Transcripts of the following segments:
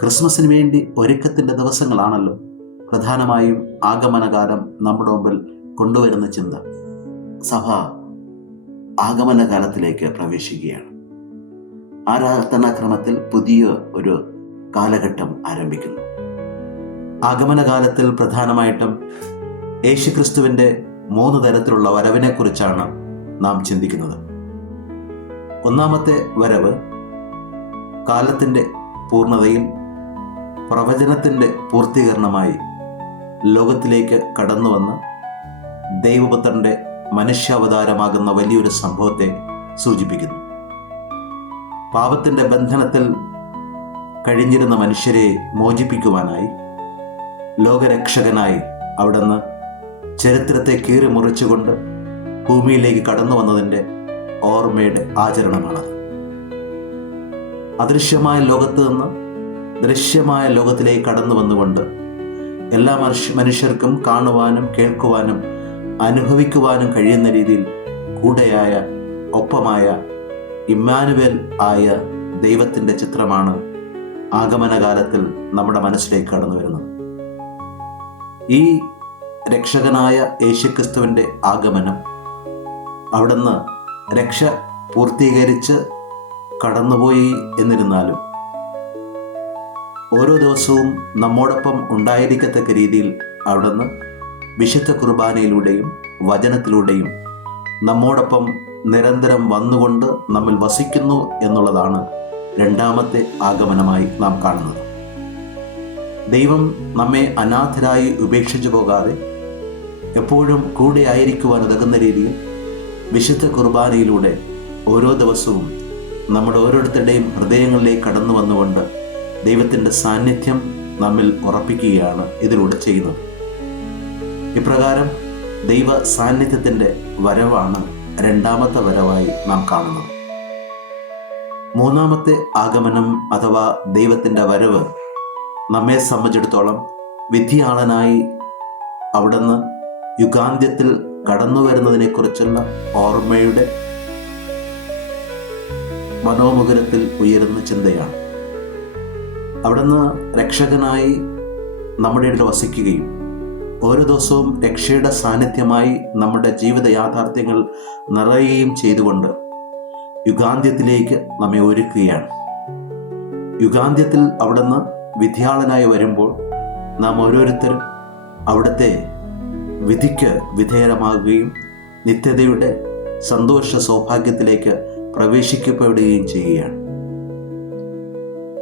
ക്രിസ്മസിന് വേണ്ടി ഒരുക്കത്തിൻ്റെ ദിവസങ്ങളാണല്ലോ പ്രധാനമായും ആഗമനകാലം നമ്മുടെ മുമ്പിൽ കൊണ്ടുവരുന്ന ചിന്ത. സഭ ആഗമനകാലത്തിലേക്ക് പ്രവേശിക്കുകയാണ്. ആരാധനാക്രമത്തിൽ പുതിയ ഒരു കാലഘട്ടം ആരംഭിക്കുന്നു. ആഗമനകാലത്തിൽ പ്രധാനമായിട്ടും യേശുക്രിസ്തുവിൻ്റെ 3 തരത്തിലുള്ള വരവിനെക്കുറിച്ചാണ് നാം ചിന്തിക്കുന്നത്. ഒന്നാമത്തെ വരവ് കാലത്തിൻ്റെ പൂർണ്ണതയിൽ പ്രവചനത്തിൻ്റെ പൂർത്തീകരണമായി ലോകത്തിലേക്ക് കടന്നു വന്ന് ദൈവപുത്രൻ്റെ മനുഷ്യാവതാരമാകുന്ന വലിയൊരു സംഭവത്തെ സൂചിപ്പിക്കുന്നു. പാപത്തിൻ്റെ ബന്ധനത്തിൽ കഴിഞ്ഞിരുന്ന മനുഷ്യരെ മോചിപ്പിക്കുവാനായി ലോകരക്ഷകനായി അവിടുന്ന് ചരിത്രത്തെ കീറി മുറിച്ചുകൊണ്ട് ഭൂമിയിലേക്ക് കടന്നു വന്നതിൻ്റെ ഓർമ്മയുടെ ആചരണമാണത്. അദൃശ്യമായ ലോകത്ത് നിന്ന് ദൃശ്യമായ ലോകത്തിലേക്ക് കടന്നു വന്നുകൊണ്ട് എല്ലാ മനുഷ്യർക്കും കാണുവാനും കേൾക്കുവാനും അനുഭവിക്കുവാനും കഴിയുന്ന രീതിയിൽ കൂടെയായ ഒപ്പമായ ഇമ്മാനുവേൽ ആയ ദൈവത്തിൻ്റെ ചിത്രമാണ് ആഗമനകാലത്തിൽ നമ്മുടെ മനസ്സിലേക്ക് കടന്നു വരുന്നത്. ഈ രക്ഷകനായ യേശുക്രിസ്തുവിൻ്റെ ആഗമനം അവിടുന്ന് രക്ഷ പൂർത്തീകരിച്ച് കടന്നുപോയി എന്നിരുന്നാലും ഓരോ ദിവസവും നമ്മോടൊപ്പം ഉണ്ടായിരിക്കത്തക്ക രീതിയിൽ അവിടുന്ന് വിശുദ്ധ കുർബാനയിലൂടെയും വചനത്തിലൂടെയും നമ്മോടൊപ്പം നിരന്തരം വന്നുകൊണ്ട് നമ്മിൽ വസിക്കുന്നു എന്നുള്ളതാണ് രണ്ടാമത്തെ ആഗമനമായി നാം കാണുന്നത്. ദൈവം നമ്മെ അനാഥരായി ഉപേക്ഷിച്ചു പോകാതെ എപ്പോഴും കൂടെ ആയിരിക്കുവാൻ ഉതകുന്ന രീതിയിൽ വിശുദ്ധ കുർബാനയിലൂടെ ഓരോ ദിവസവും നമ്മുടെ ഓരോരുത്തരുടെയും ഹൃദയങ്ങളിലേക്ക് കടന്നു വന്നുകൊണ്ട് ദൈവത്തിൻ്റെ സാന്നിധ്യം നമ്മിൽ ഉറപ്പിക്കുകയാണ് ഇതിലൂടെ ചെയ്യുന്നത്. ഇപ്രകാരം ദൈവ സാന്നിധ്യത്തിൻ്റെ വരവാണ് രണ്ടാമത്തെ വരവായി നാം കാണുന്നത്. മൂന്നാമത്തെ ആഗമനം അഥവാ ദൈവത്തിൻ്റെ വരവ് നമ്മെ സംബന്ധിച്ചിടത്തോളം വിധിയാളനായി അവിടുന്ന് യുഗാന്ത്യത്തിൽ കടന്നു വരുന്നതിനെക്കുറിച്ചുള്ള ഓർമ്മയുടെ മനോമുകുരത്തിൽ ഉയരുന്ന ചിന്തയാണ്. അവിടുന്ന് രക്ഷകനായി നമ്മുടെ ഇടയിൽ വസിക്കുകയും ഓരോ ദിവസവും രക്ഷയുടെ സാന്നിധ്യമായി നമ്മുടെ ജീവിത യാഥാർത്ഥ്യങ്ങൾ നിറയുകയും ചെയ്തുകൊണ്ട് യുഗാന്ത്യത്തിലേക്ക് നമ്മെ ഒരുക്കുകയാണ്. യുഗാന്ത്യത്തിൽ അവിടുന്ന് വിധിയാളനായി വരുമ്പോൾ നാം ഓരോരുത്തരും അവിടുത്തെ വിധിക്ക് വിധേയമാകുകയും നിത്യതയുടെ സന്തോഷ സൗഭാഗ്യത്തിലേക്ക് പ്രവേശിക്കപ്പെടുകയും ചെയ്യുകയാണ്.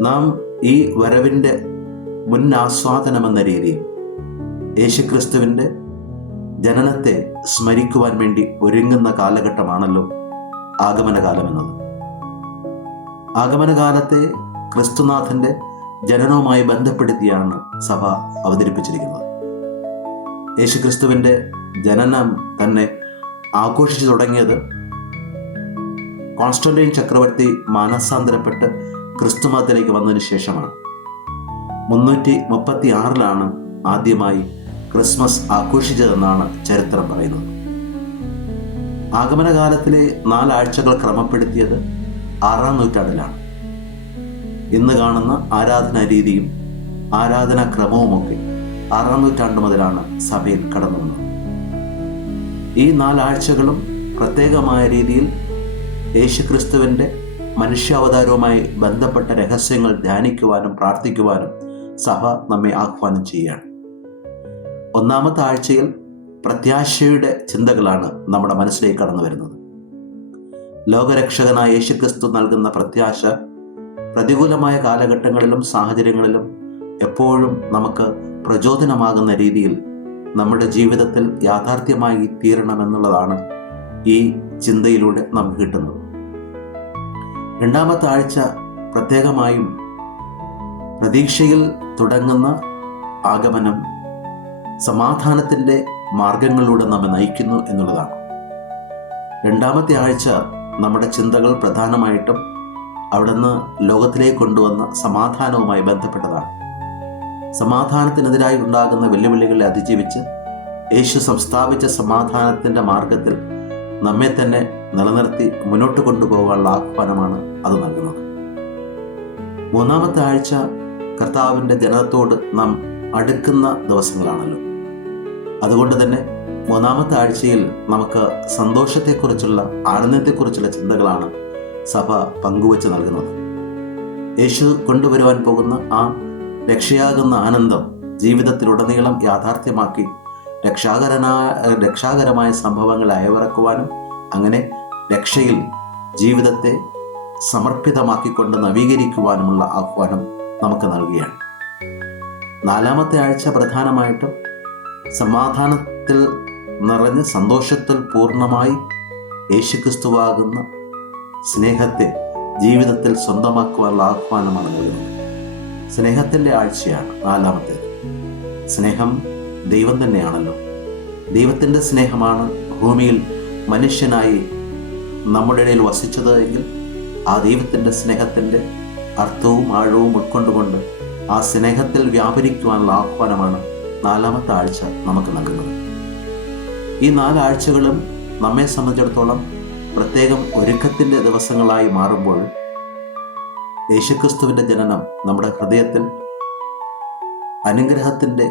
നാം ഈ വരവിൻ്റെ മുൻ ആസ്വാദനമെന്ന രീതിയിൽ യേശുക്രിസ്തുവിൻ്റെ ജനനത്തെ സ്മരിക്കുവാൻ വേണ്ടി ഒരുങ്ങുന്ന കാലഘട്ടമാണല്ലോ ആഗമനകാലമെന്നത്. ആഗമനകാലത്തെ ക്രിസ്തുനാഥൻ്റെ ജനനവുമായി ബന്ധപ്പെടുത്തിയാണ് സഭ അവതരിപ്പിച്ചിരിക്കുന്നത്. യേശുക്രിസ്തുവിൻ്റെ ജനനം തന്നെ ആഘോഷിച്ചു തുടങ്ങിയത് കോൺസ്റ്റന്റൈൻ ചക്രവർത്തി മാനസാന്തരപ്പെട്ട് ക്രിസ്തുമതത്തിലേക്ക് വന്നതിന് ശേഷമാണ്. 336 ആദ്യമായി ക്രിസ്മസ് ആഘോഷിച്ചതെന്നാണ് ചരിത്രം പറയുന്നത്. ആഗമനകാലത്തിലെ 4 ആഴ്ചകൾ ക്രമപ്പെടുത്തിയത് 6-ാം നൂറ്റാണ്ടിലാണ്. ഇന്ന് കാണുന്ന ആരാധനാ രീതിയും ആരാധനാക്രമവുമൊക്കെ 6-ാം നൂറ്റാണ്ട് മുതലാണ് സഭയിൽ കടന്നു വന്നത്. ഈ 4 ആഴ്ചകളും പ്രത്യേകമായ രീതിയിൽ യേശുക്രിസ്തുവിൻ്റെ മനുഷ്യാവതാരവുമായി ബന്ധപ്പെട്ട രഹസ്യങ്ങൾ ധ്യാനിക്കുവാനും പ്രാർത്ഥിക്കുവാനും സഭ നമ്മെ ആഹ്വാനം ചെയ്യുകയാണ്. ഒന്നാമത്തെ ആഴ്ചയിൽ പ്രത്യാശയുടെ ചിന്തകളാണ് നമ്മുടെ മനസ്സിലേക്ക് കടന്നു വരുന്നത്. ലോകരക്ഷകനായ യേശുക്രിസ്തു നൽകുന്ന പ്രത്യാശ പ്രതികൂലമായ കാലഘട്ടങ്ങളിലും സാഹചര്യങ്ങളിലും എപ്പോഴും നമുക്ക് പ്രചോദനമാകുന്ന രീതിയിൽ നമ്മുടെ ജീവിതത്തിൽ യാഥാർത്ഥ്യമായി തീരണമെന്നുള്ളതാണ് ഈ ചിന്തയിലൂടെ നമുക്ക് കിട്ടുന്നത്. രണ്ടാമത്തെ ആഴ്ച പ്രത്യേകമായും പ്രതീക്ഷയിൽ തുടങ്ങുന്ന ആഗമനം സമാധാനത്തിൻ്റെ മാർഗങ്ങളിലൂടെ നമ്മെ നയിക്കുന്നു എന്നുള്ളതാണ്. രണ്ടാമത്തെ ആഴ്ച നമ്മുടെ ചിന്തകൾ പ്രധാനമായിട്ടും അവിടുന്ന് ലോകത്തിലേക്ക് കൊണ്ടുവന്ന സമാധാനവുമായി ബന്ധപ്പെട്ടതാണ്. സമാധാനത്തിനെതിരായി ഉണ്ടാകുന്ന വെല്ലുവിളികളെ അതിജീവിച്ച് യേശു സംസ്ഥാപിച്ച സമാധാനത്തിൻ്റെ മാർഗത്തിൽ നമ്മെ തന്നെ നിലനിർത്തി മുന്നോട്ട് കൊണ്ടുപോകാനുള്ള ആഹ്വാനമാണ് അത് നൽകുന്നത്. മൂന്നാമത്തെ ആഴ്ച കർത്താവിൻ്റെ ജനത്തോട് നാം അടുക്കുന്ന ദിവസങ്ങളാണല്ലോ. അതുകൊണ്ട് തന്നെ 3-ാമത്തെ ആഴ്ചയിൽ നമുക്ക് സന്തോഷത്തെക്കുറിച്ചുള്ള, ആനന്ദത്തെക്കുറിച്ചുള്ള ചിന്തകളാണ് സഭ പങ്കുവച്ച് നൽകുന്നത്. യേശു കൊണ്ടുവരുവാൻ പോകുന്ന ആ രക്ഷയാകുന്ന ആനന്ദം ജീവിതത്തിലുടനീളം യാഥാർത്ഥ്യമാക്കി രക്ഷാകരമായ സംഭവങ്ങൾ അയവിറക്കുവാനും അങ്ങനെ രക്ഷയിൽ ജീവിതത്തെ സമർപ്പിതമാക്കിക്കൊണ്ട് നവീകരിക്കുവാനുമുള്ള ആഹ്വാനം നമുക്ക് നൽകുകയാണ്. 4-ാമത്തെ ആഴ്ച പ്രധാനമായിട്ടും സമാധാനത്തിൽ നിറഞ്ഞ് സന്തോഷത്തിൽ പൂർണ്ണമായി യേശുക്രിസ്തുവാകുന്ന സ്നേഹത്തെ ജീവിതത്തിൽ സ്വന്തമാക്കുവാനുള്ള ആഹ്വാനമാണ് നൽകുന്നത്. സ്നേഹത്തിൻ്റെ ആഴ്ചയാണ് 4-ാമത്തേത്. സ്നേഹം ദൈവം തന്നെയാണല്ലോ. ദൈവത്തിൻ്റെ സ്നേഹമാണ് ഭൂമിയിൽ മനുഷ്യനായി നമ്മുടെ ഇടയിൽ വസിച്ചത് എങ്കിൽ ആ ദൈവത്തിൻ്റെ സ്നേഹത്തിൻ്റെ അർത്ഥവും ആഴവും ഉൾക്കൊണ്ടുകൊണ്ട് ആ സ്നേഹത്തിൽ വ്യാപരിക്കുവാനുള്ള ആഹ്വാനമാണ് 4-ാമത്തെ ആഴ്ച നമുക്ക് നൽകുന്നത്. ഈ 4 ആഴ്ചകളും നമ്മെ സംബന്ധിച്ചിടത്തോളം പ്രത്യേകം ഒരുക്കത്തിൻ്റെ ദിവസങ്ങളായി മാറുമ്പോൾ യേശുക്രിസ്തുവിൻ്റെ ജനനം നമ്മുടെ ഹൃദയത്തിൽ അനുഗ്രഹത്തിൻ്റെ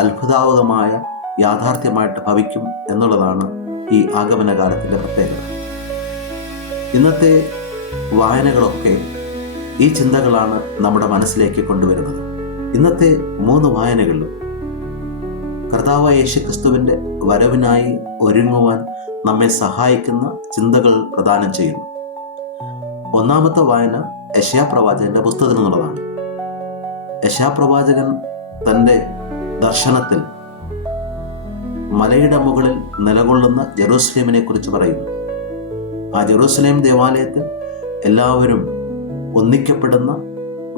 അത്ഭുതാവകമായ യാഥാർത്ഥ്യമായിട്ട് ഭവിക്കും എന്നുള്ളതാണ് ഈ ആഗമനകാലത്തിൻ്റെ പ്രത്യേകത. ഇന്നത്തെ വായനകളൊക്കെ ഈ ചിന്തകളാണ് നമ്മുടെ മനസ്സിലേക്ക് കൊണ്ടുവരുന്നത്. ഇന്നത്തെ 3 വായനകളിലും കർത്താവായ യേശുക്രിസ്തുവിൻ്റെ വരവിനായി ഒരുങ്ങുവാൻ നമ്മെ സഹായിക്കുന്ന ചിന്തകൾ പ്രദാനം ചെയ്യുന്നു. 1-ാമത്തെ വായന യെശയ്യാപ്രവാചകന്റെ പുസ്തകത്തിൽ നിന്നുള്ളതാണ്. യെശയ്യാപ്രവാചകൻ തൻ്റെ ദർശനത്തിൽ മലയുടെ മുകളിൽ നിലകൊള്ളുന്ന ജെറൂസലേമിനെ കുറിച്ച് പറയുന്നു. ആ ജെറൂസലേം ദേവാലയത്തിൽ എല്ലാവരും ഒന്നിക്കപ്പെടുന്ന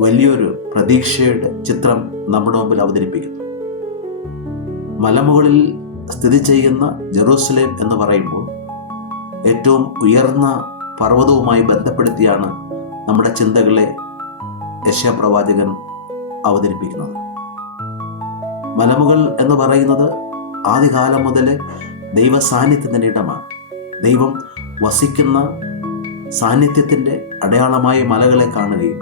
വലിയൊരു പ്രതീക്ഷയുടെ ചിത്രം നമ്മുടെ മുമ്പിൽ അവതരിപ്പിക്കുന്നു. മലമുകളിൽ സ്ഥിതി ചെയ്യുന്ന ജെറൂസലേം എന്ന് പറയുമ്പോൾ ഏറ്റവും ഉയർന്ന പർവ്വതവുമായി ബന്ധപ്പെടുത്തിയാണ് നമ്മുടെ ചിന്തകളെ യെശയ്യാപ്രവാചകൻ അവതരിപ്പിക്കുന്നത്. മലമുകൾ എന്ന് പറയുന്നത് ആദ്യകാലം മുതലേ ദൈവ സാന്നിധ്യത്തിൻ്റെ ഇടമാണ്. ദൈവം വസിക്കുന്ന സാന്നിധ്യത്തിൻ്റെ അടയാളമായി മലകളെ കാണുകയും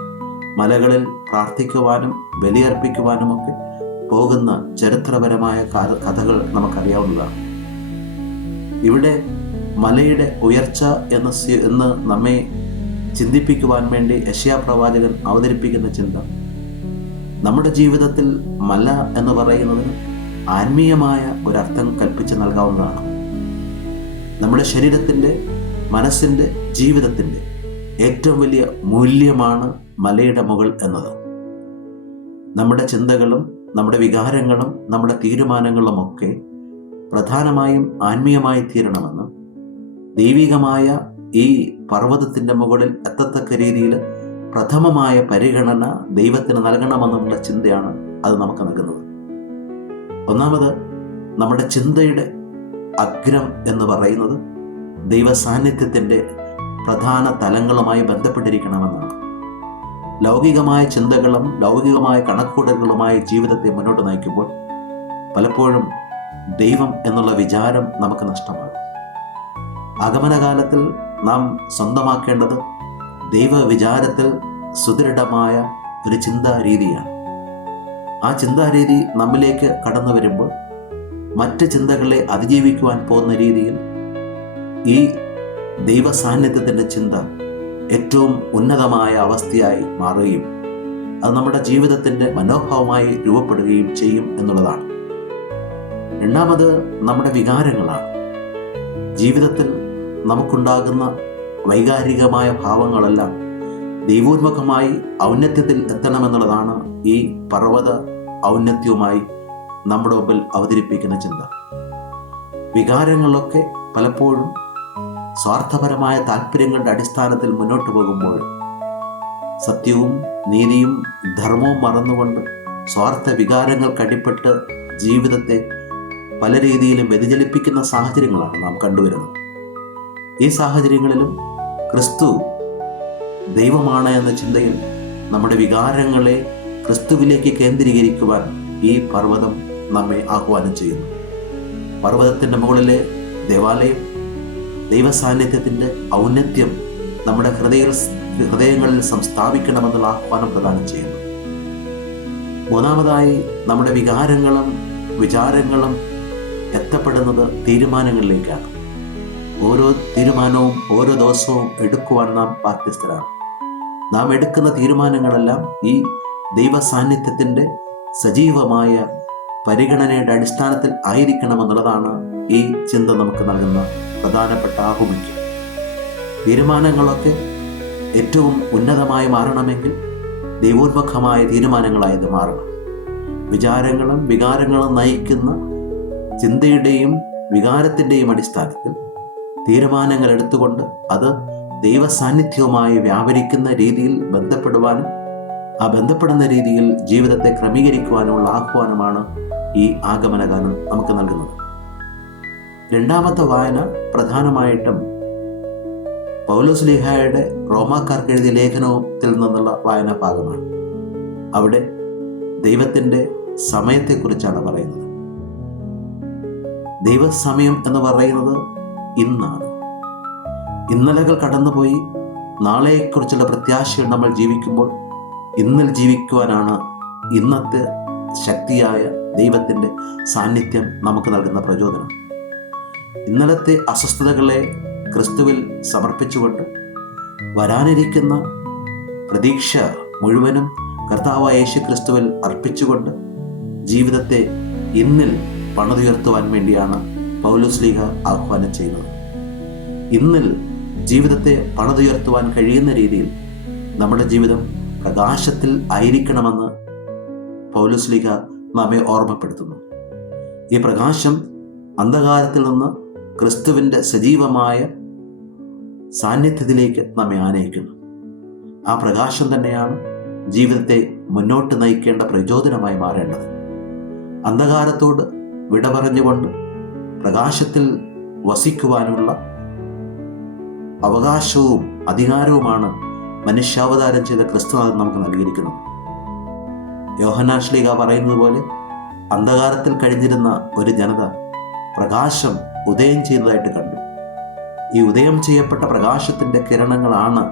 മലകളിൽ പ്രാർത്ഥിക്കുവാനും ബലിയർപ്പിക്കുവാനുമൊക്കെ പോകുന്ന ചരിത്രപരമായ കഥകൾ നമുക്കറിയാവുന്നതാണ്. ഇവിടെ മലയുടെ ഉയർച്ച എന്ന് നമ്മെ ചിന്തിപ്പിക്കുവാൻ വേണ്ടി യെശയ്യാപ്രവാചകൻ അവതരിപ്പിക്കുന്ന ചിന്ത, നമ്മുടെ ജീവിതത്തിൽ മല എന്ന് പറയുന്നതിന് ആത്മീയമായ ഒരർത്ഥം കൽപ്പിച്ച് നൽകാവുന്നതാണ്. നമ്മുടെ ശരീരത്തിൻ്റെ, മനസ്സിൻ്റെ, ജീവിതത്തിൻ്റെ ഏറ്റവും വലിയ മൂല്യമാണ് മലയുടെ മുകൾ എന്നത്. നമ്മുടെ ചിന്തകളും നമ്മുടെ വികാരങ്ങളും നമ്മുടെ തീരുമാനങ്ങളുമൊക്കെ പ്രധാനമായും ആത്മീയമായി തീരണമെന്നും ദൈവികമായ ഈ പർവ്വതത്തിൻ്റെ മുകളിൽ എത്തത്തക്ക രീതിയിൽ പ്രഥമമായ പരിഗണന ദൈവത്തിന് നൽകണമെന്നുള്ള ചിന്തയാണ് അത് നമുക്ക് നൽകുന്നത്. ഒന്നാമത്, നമ്മുടെ ചിന്തയുടെ അഗ്രം എന്ന് പറയുന്നത് ദൈവ സാന്നിധ്യത്തിൻ്റെ പ്രധാന തലങ്ങളുമായി ബന്ധപ്പെട്ടിരിക്കണമെന്നാണ്. ലൗകികമായ ചിന്തകളും ലൗകികമായ കണക്കൂട്ടലുകളുമായി ജീവിതത്തെ മുന്നോട്ട് നയിക്കുമ്പോൾ പലപ്പോഴും ദൈവം എന്നുള്ള വിചാരം നമുക്ക് നഷ്ടമാകും. ആഗമനകാലത്തിൽ നാം സ്വന്തമാക്കേണ്ടത് ദൈവവിചാരത്തിൽ സുദൃഢമായ ഒരു ചിന്താരീതിയാണ്. ആ ചിന്താരീതി നമ്മിലേക്ക് കടന്നു വരുമ്പോൾ മറ്റ് ചിന്തകളെ അതിജീവിക്കുവാൻ പോകുന്ന രീതിയിൽ ഈ ദൈവ സാന്നിധ്യത്തിൻ്റെ ചിന്ത ഏറ്റവും ഉന്നതമായ അവസ്ഥയായി മാറുകയും അത് നമ്മുടെ ജീവിതത്തിൻ്റെ മനോഭാവമായി രൂപപ്പെടുകയും ചെയ്യും എന്നുള്ളതാണ്. രണ്ടാമത്, നമ്മുടെ വികാരങ്ങളാണ്. ജീവിതത്തിൽ നമുക്കുണ്ടാകുന്ന വൈകാരികമായ ഭാവങ്ങളെല്ലാം ദൈവോന്മുഖമായി ഔന്നത്യത്തിൽ എത്തണമെന്നുള്ളതാണ് ഈ പർവ്വത ഔന്നത്യവുമായി നമ്മുടെ മുമ്പിൽ അവതരിപ്പിക്കുന്ന ചിന്ത. വികാരങ്ങളൊക്കെ പലപ്പോഴും സ്വാർത്ഥപരമായ താല്പര്യങ്ങളുടെ അടിസ്ഥാനത്തിൽ മുന്നോട്ട് പോകുമ്പോൾ സത്യവും നീതിയും ധർമ്മവും മറന്നുകൊണ്ട് സ്വാർത്ഥ വികാരങ്ങൾക്കടിപ്പെട്ട് ജീവിതത്തെ പല രീതിയിലും വ്യതിചലിപ്പിക്കുന്ന സാഹചര്യങ്ങളാണ് നാം കണ്ടുവരുന്നത്. ഈ സാഹചര്യങ്ങളിലും ക്രിസ്തു ദൈവമാണ് എന്ന ചിന്തയിൽ നമ്മുടെ വികാരങ്ങളെ ക്രിസ്തുവിലേക്ക് കേന്ദ്രീകരിക്കുവാൻ ഈ പർവ്വതം നമ്മെ ആഹ്വാനം ചെയ്യുന്നു. പർവ്വതത്തിൻ്റെ മുകളിലെ ദേവാലയം ദൈവസാന്നിധ്യത്തിൻ്റെ ഔന്നത്യം നമ്മുടെ ഹൃദയങ്ങളിൽ സംസ്ഥാപിക്കണമെന്നുള്ള ആഹ്വാനം പ്രദാനം ചെയ്യുന്നു. മൂന്നാമതായി നമ്മുടെ വികാരങ്ങളും വിചാരങ്ങളും എത്തപ്പെടുന്നത് തീരുമാനങ്ങളിലേക്കാണ്. ഓരോ തീരുമാനവും ഓരോ ദിവസവും എടുക്കുവാൻ നാം ബാധ്യസ്ഥരാണ്. നാം എടുക്കുന്ന തീരുമാനങ്ങളെല്ലാം ഈ ദൈവ സാന്നിധ്യത്തിൻ്റെ സജീവമായ പരിഗണനയുടെ അടിസ്ഥാനത്തിൽ ആയിരിക്കണമെന്നുള്ളതാണ് ഈ ചിന്ത നമുക്ക് നൽകുന്ന പ്രധാനപ്പെട്ട ആഹ്വാനം. തീരുമാനങ്ങളൊക്കെ ഏറ്റവും ഉന്നതമായി മാറണമെങ്കിൽ ദൈവോന്മുഖമായ തീരുമാനങ്ങളായത് മാറണം. വിചാരങ്ങളും വികാരങ്ങളും നയിക്കുന്ന ചിന്തയുടെയും വികാരത്തിൻ്റെയും അടിസ്ഥാനത്തിൽ തീരുമാനങ്ങൾ എടുത്തുകൊണ്ട് അത് ദൈവ സാന്നിധ്യവുമായി വ്യാപരിക്കുന്ന രീതിയിൽ ബന്ധപ്പെടുവാനും ആ ബന്ധപ്പെടുന്ന രീതിയിൽ ജീവിതത്തെ ക്രമീകരിക്കുവാനുമുള്ള ആഹ്വാനമാണ് ഈ ആഗമനകാലം നമുക്ക് നൽകുന്നത്. രണ്ടാമത്തെ വായന പ്രധാനമായിട്ടും പൗലോസ്ലീഹായുടെ റോമാക്കാർക്ക് എഴുതിയ ലേഖനത്തിൽ നിന്നുള്ള വായനാ ഭാഗമാണ്. അവിടെ ദൈവത്തിൻ്റെ സമയത്തെക്കുറിച്ചാണ് പറയുന്നത്. ദൈവസമയം എന്ന് പറയുന്നത് ഇന്നാണ്. ഇന്നലകൾ കടന്നുപോയി നാളെയെക്കുറിച്ചുള്ള പ്രത്യാശയിൽ നമ്മൾ ജീവിക്കുമ്പോൾ ഇന്നിൽ ജീവിക്കുവാനാണ് ഇന്നത്തെ ശക്തിയായ ദൈവത്തിൻ്റെ സാന്നിധ്യം നമുക്ക് നൽകുന്ന പ്രചോദനം. ഇന്നലത്തെ അസ്വസ്ഥതകളെ ക്രിസ്തുവിൽ സമർപ്പിച്ചുകൊണ്ട് വരാനിരിക്കുന്ന പ്രതീക്ഷ മുഴുവനും കർത്താവായ യേശു ക്രിസ്തുവിൽ അർപ്പിച്ചുകൊണ്ട് ജീവിതത്തെ ഇന്നിൽ പണിതുയർത്തുവാൻ വേണ്ടിയാണ് പൗലോസ്ലീഹ ആഹ്വാനം ചെയ്യുന്നത്. ഇന്നിൽ ജീവിതത്തെ പണിതുയർത്തുവാൻ കഴിയുന്ന രീതിയിൽ നമ്മുടെ ജീവിതം പ്രകാശത്തിൽ ആയിരിക്കണമെന്ന് പൗലോസ്ലീഹ നമ്മെ ഓർമ്മപ്പെടുത്തുന്നു. ഈ പ്രകാശം അന്ധകാരത്തിൽ നിന്ന് ക്രിസ്തുവിൻ്റെ സജീവമായ സാന്നിധ്യത്തിലേക്ക് നമ്മെ ആനയിക്കുന്നു. ആ പ്രകാശം തന്നെയാണ് ജീവിതത്തെ മുന്നോട്ട് നയിക്കേണ്ട പ്രചോദനമായി മാറേണ്ടത്. അന്ധകാരത്തോട് വിട പറഞ്ഞുകൊണ്ട് പ്രകാശത്തിൽ വസിക്കുവാനുള്ള അവകാശവും അധികാരവുമാണ് മനുഷ്യാവതാരം ചെയ്ത ക്രിസ്തുനാഥൻ നമുക്ക് നൽകിയിരിക്കുന്നത്. യോഹന്നാൻ ശ്ലീഹ പറയുന്നത് പോലെ അന്ധകാരത്തിൽ കഴിഞ്ഞിരുന്ന ഒരു ജനത പ്രകാശം ഉദയം ചെയ്തതായിട്ട് കണ്ടു. ഈ ഉദയം ചെയ്യപ്പെട്ട പ്രകാശത്തിൻ്റെ കിരണങ്ങളാണ്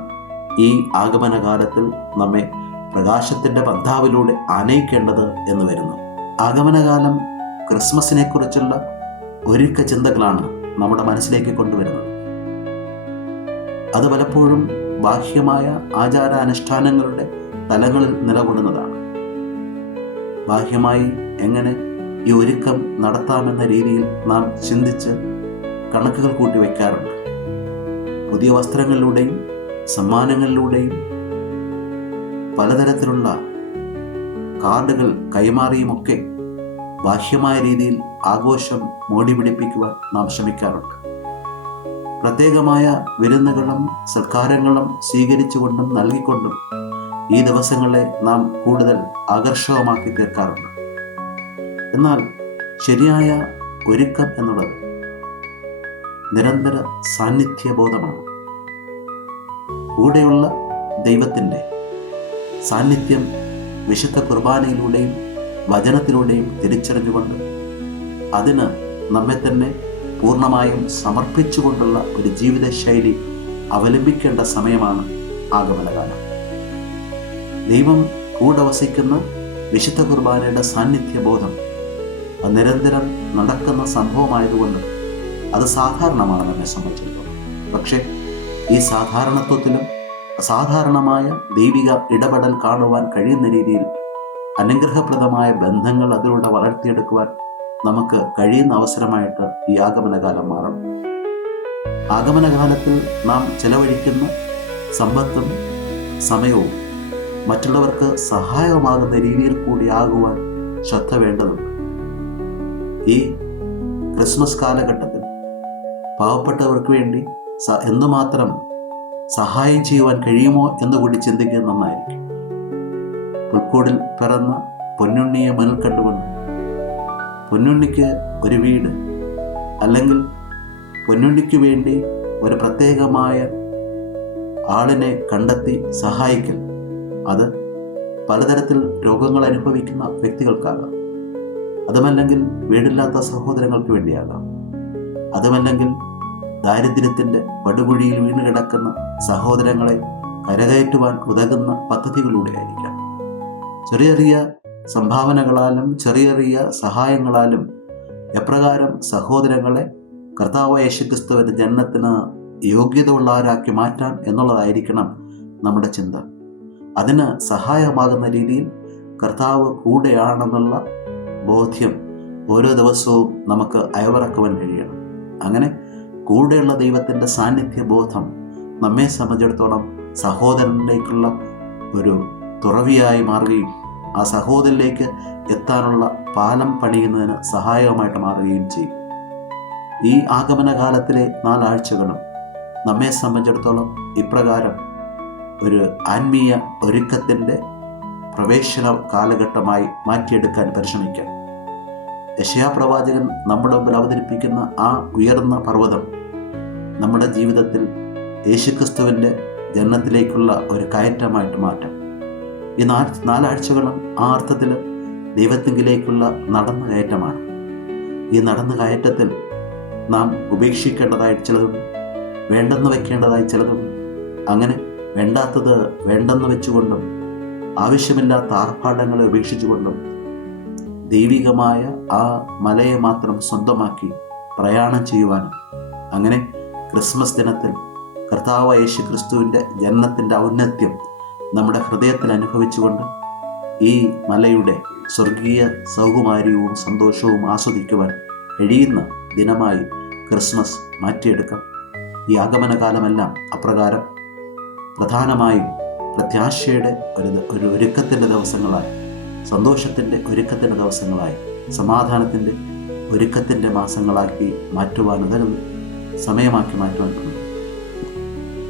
ഈ ആഗമനകാലത്തിൽ നമ്മെ പ്രകാശത്തിൻ്റെ പന്ഥാവിലൂടെ ആനയിക്കേണ്ടത് എന്ന് വരുന്നു. ആഗമനകാലം ക്രിസ്മസിനെ കുറിച്ചുള്ള ഒരുക്ക ചിന്തകളാണ് നമ്മുടെ മനസ്സിലേക്ക് കൊണ്ടുവരുന്നത്. അത് പലപ്പോഴും ബാഹ്യമായ ആചാരാനുഷ്ഠാനങ്ങളുടെ തലങ്ങളിൽ നിലകൊള്ളുന്നതാണ്. ബാഹ്യമായി എങ്ങനെ ഈ ഒരുക്കം നടത്താമെന്ന രീതിയിൽ നാം ചിന്തിച്ച് കണക്കുകൾ കൂട്ടി വയ്ക്കാറുണ്ട്. പുതിയ വസ്ത്രങ്ങളിലൂടെയും സമ്മാനങ്ങളിലൂടെയും പലതരത്തിലുള്ള കാർഡുകൾ കൈമാറിയുമൊക്കെ ബാഹ്യമായ രീതിയിൽ ആഘോഷം മോടി പിടിപ്പിക്കുവാൻ നാം ശ്രമിക്കാറുണ്ട്. പ്രത്യേകമായ വിരുന്നുകളും സൽക്കാരങ്ങളും സ്വീകരിച്ചുകൊണ്ടും നൽകിക്കൊണ്ടും ഈ ദിവസങ്ങളെ നാം കൂടുതൽ ആകർഷകമാക്കി തീർക്കാറുണ്ട്. എന്നാൽ ശരിയായ ഒരുക്കം എന്നുള്ളത് നിരന്തര സാന്നിധ്യബോധമാണ്. കൂടെയുള്ള ദൈവത്തിൻ്റെ സാന്നിധ്യം വിശുദ്ധ കുർബാനയിലൂടെയും വചനത്തിലൂടെയും തിരിച്ചറിഞ്ഞുകൊണ്ട് അതിന് നമ്മെ തന്നെ പൂർണ്ണമായും സമർപ്പിച്ചുകൊണ്ടുള്ള ഒരു ജീവിതശൈലി അവലംബിക്കേണ്ട സമയമാണ് ആഗമനകാലം. ദൈവം കൂടെ വസിക്കുന്ന വിശുദ്ധ കുർബാനയുടെ സാന്നിധ്യബോധം നിരന്തരം നടക്കുന്ന സംഭവമായതുകൊണ്ട് അത് സാധാരണമാണ് നമ്മെ സംബന്ധിച്ചിടത്തോളം. പക്ഷേ ഈ സാധാരണത്വത്തിലും അസാധാരണമായ ദൈവിക ഇടപെടൽ കാണുവാൻ കഴിയുന്ന രീതിയിൽ അനുഗ്രഹപ്രദമായ ബന്ധങ്ങൾ അതിലൂടെ വളർത്തിയെടുക്കുവാൻ നമുക്ക് കഴിയുന്ന അവസരമായിട്ട് ഈ ആഗമനകാലം മാറണം. ആഗമനകാലത്തിൽ നാം ചെലവഴിക്കുന്ന സമ്പത്തും സമയവും മറ്റുള്ളവർക്ക് സഹായകമാകുന്ന രീതിയിൽ കൂടി ആകുവാൻ ശ്രദ്ധ വേണ്ടതുണ്ട്. ഈ ക്രിസ്മസ് കാലഘട്ടത്തിൽ പാവപ്പെട്ടവർക്ക് വേണ്ടി എന്തുമാത്രം സഹായം ചെയ്യുവാൻ കഴിയുമോ എന്നുകൂടി ചിന്തിക്കുന്നത് നന്നായിരിക്കും. പുൽക്കൂടിൽ പിറന്ന പൊന്നുണ്ണിയെ മുന്നിൽ കണ്ടുകൊണ്ട് പൊന്നുണ്ണിക്ക് ഒരു വീട് അല്ലെങ്കിൽ പൊന്നുണ്ണിക്ക് വേണ്ടി ഒരു പ്രത്യേകമായ ആളിനെ കണ്ടെത്തി സഹായിക്കൽ, അത് പലതരത്തിൽ രോഗങ്ങൾ അനുഭവിക്കുന്ന വ്യക്തികൾക്കാകാം. അതുമല്ലെങ്കിൽ വീടില്ലാത്ത സഹോദരങ്ങൾക്ക് വേണ്ടിയാകാം. അതുമല്ലെങ്കിൽ ദാരിദ്ര്യത്തിൻ്റെ പടുകുഴിയിൽ വീണ് കിടക്കുന്ന സഹോദരങ്ങളെ കരകയറ്റുവാൻ ഉതകുന്ന പദ്ധതികളിലൂടെ ആയിരിക്കാം. ചെറിയ ചെറിയ സംഭാവനകളാലും ചെറിയ ചെറിയ സഹായങ്ങളാലും എപ്രകാരം സഹോദരങ്ങളെ കർത്താവ് യേശുക്രിസ്തുവിൻ്റെ ജനനത്തിന് യോഗ്യതയുള്ളവരാക്കി മാറ്റാം എന്നുള്ളതായിരിക്കണം നമ്മുടെ ചിന്ത. അതിന് സഹായമാകുന്ന രീതിയിൽ കർത്താവ് കൂടെയാണെന്നുള്ള ബോധ്യം ഓരോ ദിവസവും നമുക്ക് അയവിറക്കുവാൻ കഴിയണം. അങ്ങനെ കൂടെയുള്ള ദൈവത്തിൻ്റെ സാന്നിധ്യ ബോധം നമ്മെ സംബന്ധിച്ചിടത്തോളം സഹോദരനിലേക്കുള്ള ഒരു തുറവിയായി മാറുകയും ആ സഹോദരനിലേക്ക് എത്താനുള്ള പാലം പണിയുന്നതിന് സഹായകമായിട്ട് മാറുകയും ചെയ്യും. ഈ ആഗമനകാലത്തിലെ 4 ആഴ്ചകളും നമ്മെ സംബന്ധിച്ചിടത്തോളം ഇപ്രകാരം ഒരു ആത്മീയ ഒരുക്കത്തിൻ്റെ പ്രവേശന കാലഘട്ടമായി മാറ്റിയെടുക്കാൻ പരിശ്രമിക്കാം. യെശയ്യാ പ്രവാചകൻ നമ്മുടെ മുമ്പിൽ അവതരിപ്പിക്കുന്ന ആ ഉയർന്ന പർവ്വതം നമ്മുടെ ജീവിതത്തിൽ യേശുക്രിസ്തുവിൻ്റെ ജനനത്തിലേക്കുള്ള ഒരു കയറ്റമായിട്ട് മാറ്റാം. ഈ 4 ആഴ്ചകളും ആ അർത്ഥത്തിൽ ദൈവത്തിങ്കിലേക്കുള്ള നടന്ന കയറ്റമാണ്. ഈ നടന്ന കയറ്റത്തിൽ നാം ഉപേക്ഷിക്കേണ്ടതായി ചിലതും വേണ്ടെന്ന് വയ്ക്കേണ്ടതായി ചിലതും, അങ്ങനെ വേണ്ടാത്തത് വേണ്ടെന്ന് വെച്ചുകൊണ്ടും ആവശ്യമില്ലാത്ത ആർഭാടങ്ങളെ ഉപേക്ഷിച്ചുകൊണ്ടും ദൈവികമായ ആ മലയെ മാത്രം സ്വന്തമാക്കി പ്രയാണം ചെയ്യുവാനും, അങ്ങനെ ക്രിസ്മസ് ദിനത്തിൽ കർത്താവ് യേശുക്രിസ്തുവിൻ്റെ ജനനത്തിൻ്റെ ഔന്നത്യം നമ്മുടെ ഹൃദയത്തിൽ അനുഭവിച്ചുകൊണ്ട് ഈ മലയുടെ സ്വർഗീയ സൗകുമാര്യവും സന്തോഷവും ആസ്വദിക്കുവാൻ കഴിയുന്ന ദിനമായി ക്രിസ്മസ് മാറ്റിയെടുക്കാം. ഈ ആഗമനകാലമെല്ലാം അപ്രകാരം പ്രധാനമായും പ്രത്യാശയുടെ ഒരു ഒരുക്കത്തിൻ്റെ ദിവസങ്ങളായി, സന്തോഷത്തിൻ്റെ ഒരുക്കത്തിൻ്റെ ദിവസങ്ങളായി, സമാധാനത്തിൻ്റെ ഒരുക്കത്തിൻ്റെ മാസങ്ങളാക്കി മാറ്റുവാൻ സമയമാക്കി മാറ്റുവാൻ